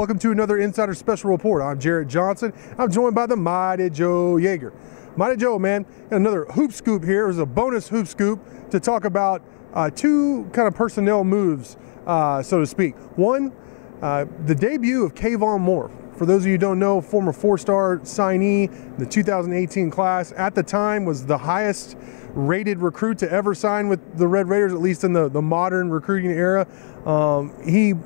Welcome to another Insider Special Report. I'm Jarret Johnson. I'm joined by the mighty Joe Yeager. Mighty Joe, man, another hoop scoop here. It was a bonus hoop scoop to talk about two kind of personnel moves, so to speak. One, the debut of Khavon Moore. For those of you who don't know, former four-star signee, the 2018 class, at the time was the highest rated recruit to ever sign with the Red Raiders, at least in the modern recruiting era. He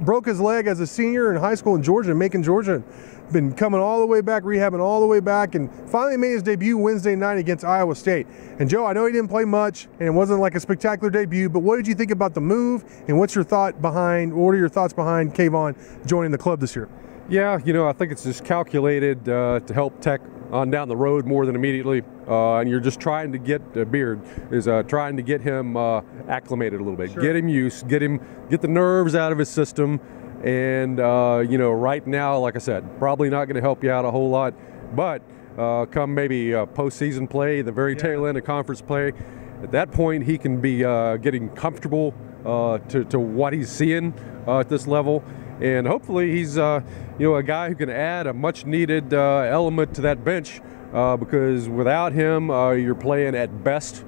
broke his leg as a senior in high school in Georgia, Macon, Georgia. Been coming all the way back, rehabbing all the way back, and finally made his debut Wednesday night against Iowa State. And Joe, I know he didn't play much, and it wasn't like a spectacular debut, but what did you think about the move, and what are your thoughts behind Khavon joining the club this year? Yeah, you know, I think it's just calculated to help Tech on down the road more than immediately, and you're just trying to get Beard is trying to get him acclimated a little bit, Sure. get him used, get the nerves out of his system, and you know, right now, like I said, probably not going to help you out a whole lot, but come maybe postseason play, the very tail end of conference play, at that point he can be getting comfortable to what he's seeing at this level. And hopefully he's, you know, a guy who can add a much-needed element to that bench because without him, you're playing at best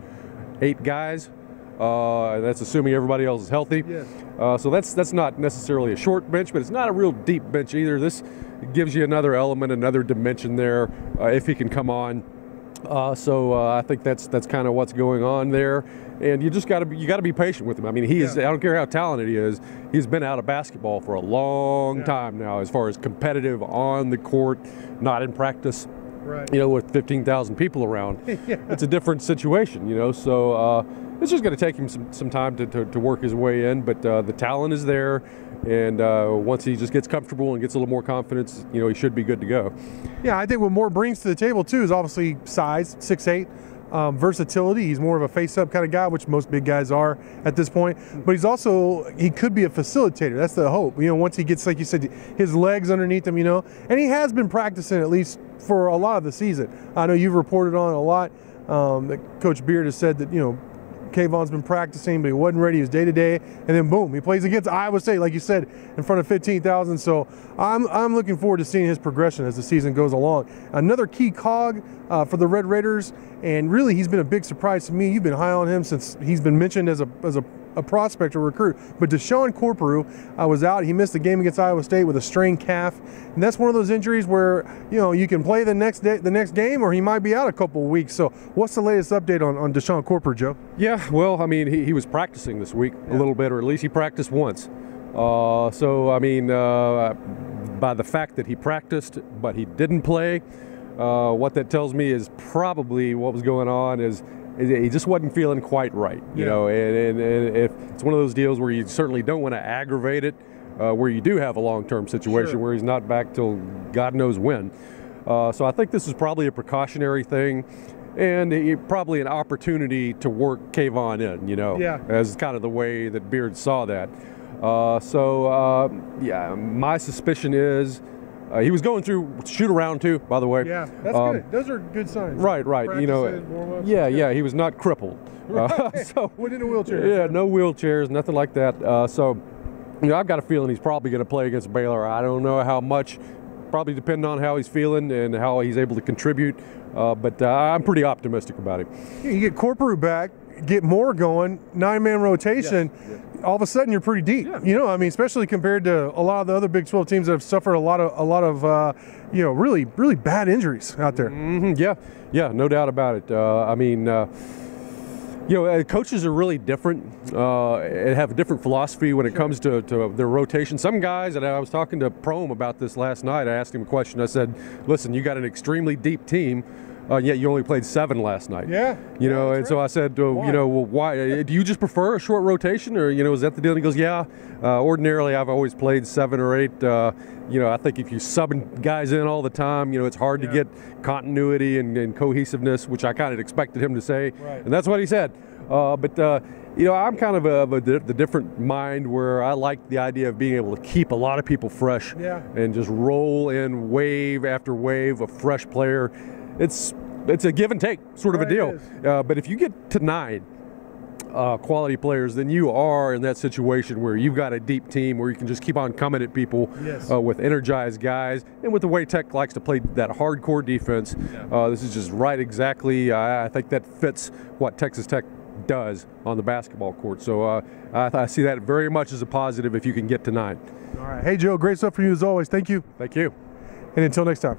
8 guys. That's assuming everybody else is healthy. Yes. So that's not necessarily a short bench, but it's not a real deep bench either. This gives you another element, another dimension there if he can come on. So I think that's kind of what's going on there, and you just got to be patient with him. I mean, he is. I don't care how talented he is. He's been out of basketball for a long time now, as far as competitive on the court, not in practice. Right. You know, with 15,000 people around, it's a different situation. You know, so it's just going to take him some time to work his way in. But the talent is there, and once he just gets comfortable and gets a little more confidence, you know, he should be good to go. Yeah, I think what Moore brings to the table too is obviously size, 6'8", versatility. He's more of a face-up kind of guy, which most big guys are at this point. But he could be a facilitator. That's the hope. You know, once he gets, like you said, his legs underneath him, you know, and he has been practicing at least for a lot of the season. I know you've reported on it a lot. That Coach Beard has said that, you know, Khavon's been practicing, but he wasn't ready. He was day-to-day, and then boom, he plays against Iowa State, like you said, in front of 15,000. So I'm looking forward to seeing his progression as the season goes along. Another key cog for the Red Raiders, and really he's been a big surprise to me. You've been high on him since he's been mentioned as a prospect or recruit. But Deshawn Corprew was out. He missed the game against Iowa State with a strained calf, and that's one of those injuries where, you know, you can play the next game, or he might be out a couple of weeks. So what's the latest update on Deshawn Corprew, Joe? Yeah, well, I mean, he was practicing this week a little bit, or at least he practiced once. So, I mean, by the fact that he practiced but he didn't play, what that tells me is probably what was going on is he just wasn't feeling quite right, you know, and if it's one of those deals where you certainly don't want to aggravate it, where you do have a long-term situation where he's not back till God knows when. So I think this is probably a precautionary thing, and probably an opportunity to work Khavon in, you know, as kind of the way that Beard saw that. Yeah, my suspicion is he was going through shoot-around too, by the way. Yeah, that's good. Those are good signs. Right. You know, yeah, he was not crippled. Right. So went into wheelchairs. Yeah, no wheelchairs, nothing like that. So, you know, I've got a feeling he's probably going to play against Baylor. I don't know how much. Probably depending on how he's feeling and how he's able to contribute. But I'm pretty optimistic about him. You get Corprew back, get Moore going, 9-man rotation. All of a sudden, you're pretty deep. You know, I mean, especially compared to a lot of the other Big 12 teams that have suffered a lot of you know, really bad injuries out there. Yeah, no doubt about it. I mean, you know, coaches are really different and have a different philosophy when it comes to their rotation. Some guys, and I was talking to Prohm about this last night, I asked him a question. I said, listen, you got an extremely deep team, yet you only played 7 last night. You know, and so I said, you know, well, why? Do you just prefer a short rotation, or, you know, is that the deal? And he goes, yeah, ordinarily I've always played 7 or 8. You know, I think if you subbing guys in all the time, you know, it's hard to get continuity and cohesiveness, which I kind of expected him to say, and that's what he said. But you know, I'm kind of the different mind where I like the idea of being able to keep a lot of people fresh and just roll in wave after wave of fresh player. It's a give and take sort of a deal. But if you get to 9, quality players than you are in that situation where you've got a deep team where you can just keep on coming at people with energized guys. And with the way Tech likes to play that hardcore defense, this is just right exactly. I think that fits what Texas Tech does on the basketball court. So I see that very much as a positive if you can get to 9. All right. Hey, Joe, great stuff for you as always. Thank you. Thank you. And until next time.